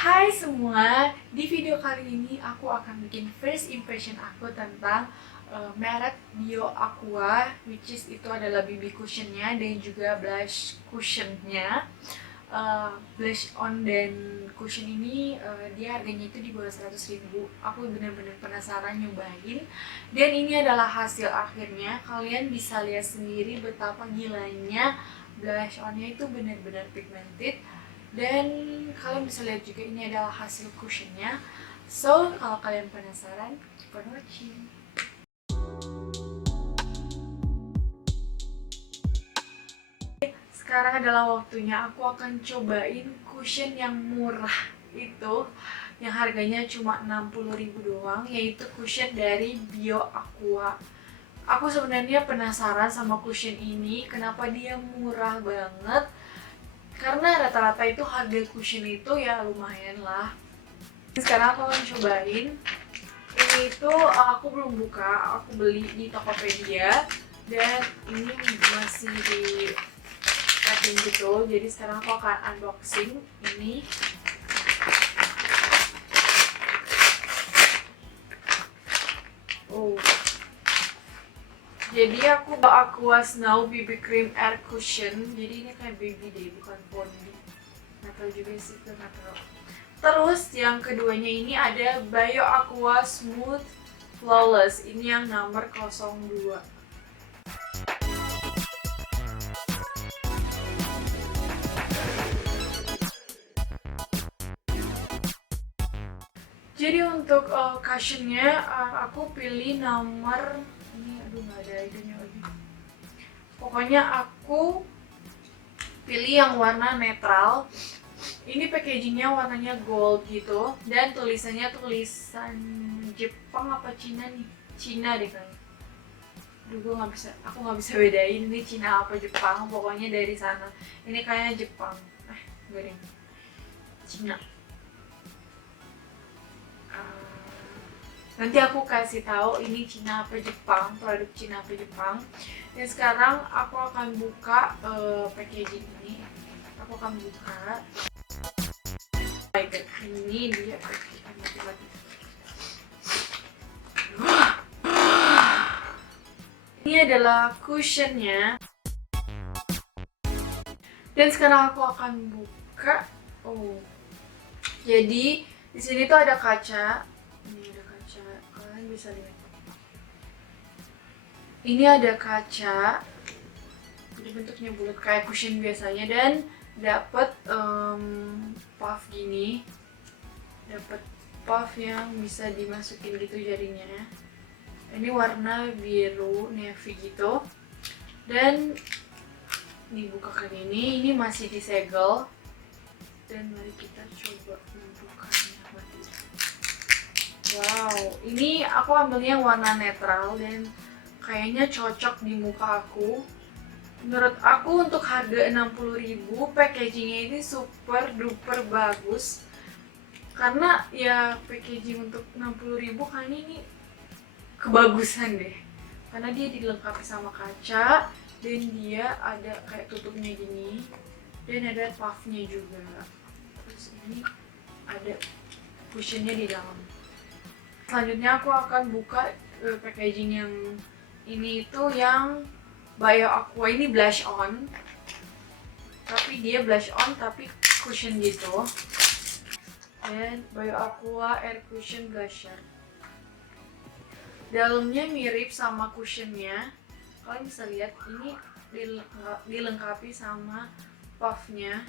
Hai semua, di video kali ini aku akan bikin first impression aku tentang merek Bio Aqua, which is itu adalah BB cushionnya dan juga blush cushionnya. Blush on dan cushion ini dia harganya itu di bawah 100.000. Aku bener-bener penasaran nyobain dan ini adalah hasil akhirnya. Kalian bisa lihat sendiri betapa gilanya blush onnya itu bener-bener pigmented. Dan kalian bisa lihat juga ini adalah hasil cushionnya. So, kalau kalian penasaran, keep on watching. Sekarang adalah waktunya aku akan cobain cushion yang murah itu, yang harganya cuma 60.000 doang, yaitu cushion dari Bio Aqua. Aku sebenarnya penasaran sama cushion ini, kenapa dia murah banget. Karena rata-rata itu harga cushion itu ya lumayan lah. Sekarang aku akan cobain. Ini itu aku belum buka, aku beli di Tokopedia dan ini masih di packing gitu. Jadi sekarang aku akan unboxing ini. Oh. Jadi aku Aqua Snow BB Cream Air Cushion. Jadi ini kayak baby deh, bukan bondi. Nggak tahu juga sih, itu nggak tahu. Terus yang keduanya ini ada Bio Aqua Smooth Flawless. Ini yang nomor 02. Jadi untuk cushionnya aku pilih nomor ini, aduh nggak ada idenya lagi. Pokoknya aku pilih yang warna netral. Ini packagingnya warnanya gold gitu dan tulisannya tulisan Jepang apa Cina nih? Cina deh kayaknya. Aduh, aku nggak bisa bedain ini Cina apa Jepang. Pokoknya dari sana. Ini kayaknya Jepang. Enggak deh. Cina. Nanti aku kasih tahu ini Cina apa Jepang, produk Cina apa Jepang. Dan sekarang aku akan buka packaging ini. Aku akan buka. Ini dia Ini adalah cushionnya. Dan sekarang aku akan buka. Oh, jadi di sini tuh ada kaca. Ini ada kaca, kalian bisa lihat. Ini ada kaca. Jadi bentuknya bulat kayak cushion biasanya dan dapat puff gini. Dapat puff yang bisa dimasukin gitu jarinya. Ini warna biru navy gitu. Dan dibuka kayak ini masih disegel. Dan mari kita coba membukanya. Wow, ini aku ambilnya warna netral dan kayaknya cocok di muka aku. Menurut aku untuk harga 60.000, packagingnya ini super duper bagus. Karena ya packaging untuk 60.000 kayaknya ini kebagusan deh. Karena dia dilengkapi sama kaca dan dia ada kayak tutupnya gini dan ada puffnya juga. Terus ini ada cushionnya di dalam. Selanjutnya aku akan buka packaging yang ini itu yang Bio Aqua, ini blush on. Tapi dia blush on tapi cushion gitu. Dan Bio Aqua Air Cushion Blusher. Dalamnya mirip sama cushionnya. Kalian bisa lihat ini dilengkapi sama puffnya.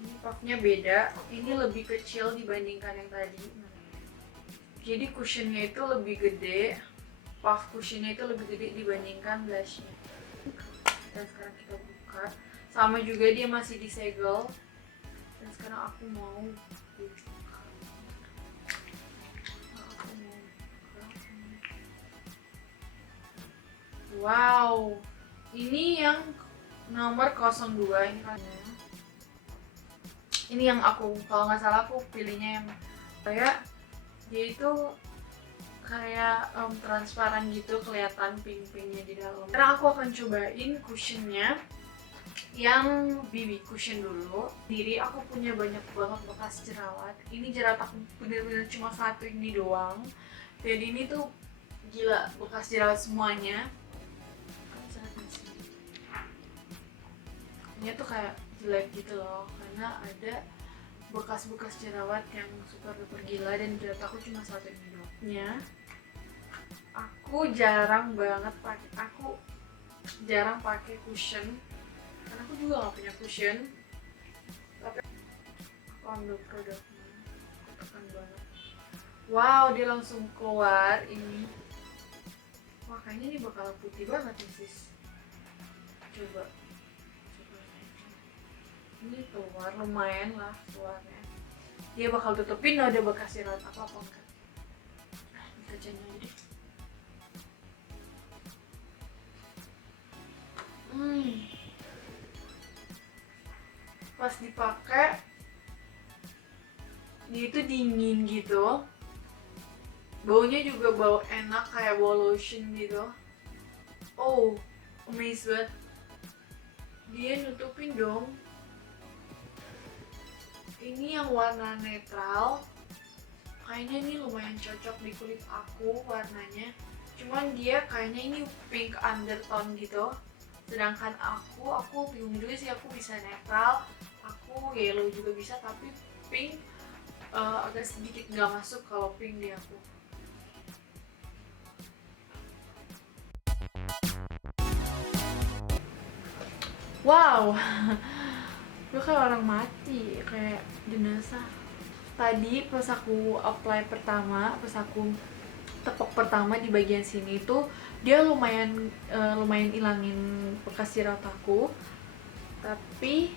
Ini puffnya beda. Ini lebih kecil dibandingkan yang tadi. Jadi cushionnya itu lebih gede, puff cushionnya itu lebih gede dibandingkan blushnya. Dan sekarang kita buka. Sama juga dia masih disegel. Dan sekarang aku mau buka. Wow, ini yang nomor 02 ini kan. Ini yang aku, kalau nggak salah aku pilihnya yang kayak dia itu kayak transparan gitu, kelihatan pink-pinknya di dalam. Sekarang aku akan cobain cushionnya. yang BB Cushion dulu. Diri aku punya banyak banget bekas jerawat. Ini jerawat aku bener-bener cuma satu ini doang. Dan ini tuh gila, bekas jerawat semuanya. Ini tuh kayak jelek gitu loh, karena ada bekas-bekas jerawat yang super duper gila dan jerawat aku cuma satu ini doang. Aku jarang pakai cushion karena aku juga gak punya cushion, tapi aku ambil produknya. Aku tekan banget, wow, dia langsung keluar ini. Wah, kayaknya ini bakal putih banget nih sis. Coba ini keluar, lumayan lah keluarnya. Dia bakal tutupin ada bekas jerawat apa enggak. Ini kacanya aja deh. Pas dipakai dia itu dingin gitu, baunya juga bau enak kayak bau lotion gitu. Oh, amazed banget. Dia nutupin dong. Ini yang warna netral, kayaknya ini lumayan cocok di kulit aku warnanya. Cuman dia kayaknya ini pink undertone gitu. Sedangkan aku bingung juga sih, aku bisa netral, aku yellow juga bisa, tapi pink agak sedikit nggak masuk kalau pink di aku. Wow, gue kayak orang mati, kayak jenazah. Tadi pas aku apply pertama, pas aku tepok pertama di bagian sini tuh dia lumayan ilangin bekas jerawat aku, tapi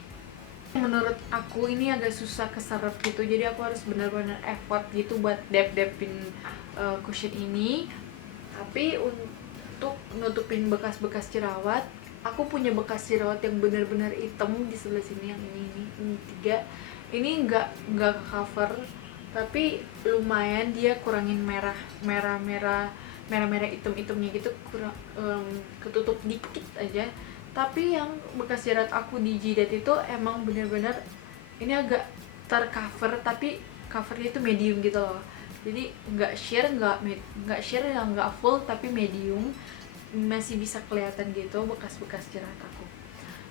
menurut aku ini agak susah keserap gitu, jadi aku harus benar-benar effort gitu buat dep-depin cushion ini. Tapi untuk nutupin bekas-bekas jerawat, aku punya bekas jerawat yang benar-benar hitam di sebelah sini, yang ini 3. Ini nggak cover, tapi lumayan dia kurangin merah hitamnya gitu, kurang ketutup dikit aja. Tapi yang bekas jerawat aku di jidat itu emang bener-bener ini agak tercover, tapi covernya itu medium gitu loh, jadi nggak sheer yang nggak full, tapi medium, masih bisa kelihatan gitu bekas-bekas jerawat aku.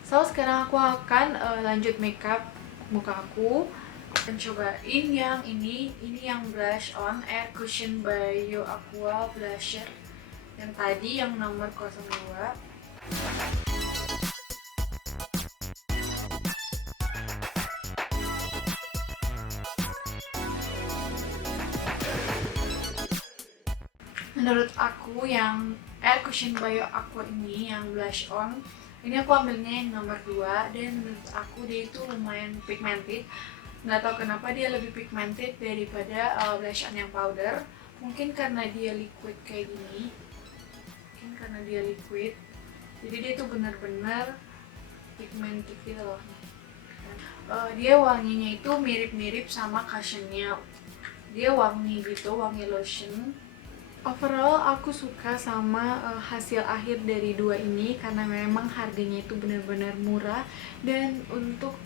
So sekarang aku akan lanjut makeup muka aku. Dan cobain yang ini yang blush on air cushion Bio Aqua blusher yang tadi, yang nomor 02. Menurut aku yang air cushion Bio Aqua ini yang blush on ini aku ambilnya yang nomor 2, dan menurut aku dia itu lumayan pigmented. Nggak tahu kenapa dia lebih pigmented daripada blush on yang powder. Mungkin karena dia liquid kayak gini, jadi dia tuh benar-benar pigmented gitu loh. Dia wanginya itu mirip-mirip sama cushionnya, dia wangi gitu, wangi lotion. Overall aku suka sama hasil akhir dari 2 ini karena memang harganya itu benar-benar murah, dan untuk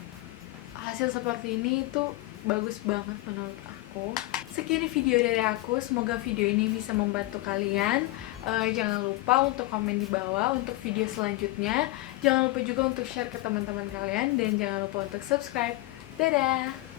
hasil seperti ini itu bagus banget menurut aku. Sekian video dari aku, semoga video ini bisa membantu kalian. Jangan lupa untuk komen di bawah untuk video selanjutnya. Jangan lupa juga untuk share ke teman-teman kalian, dan jangan lupa untuk subscribe. Dadah!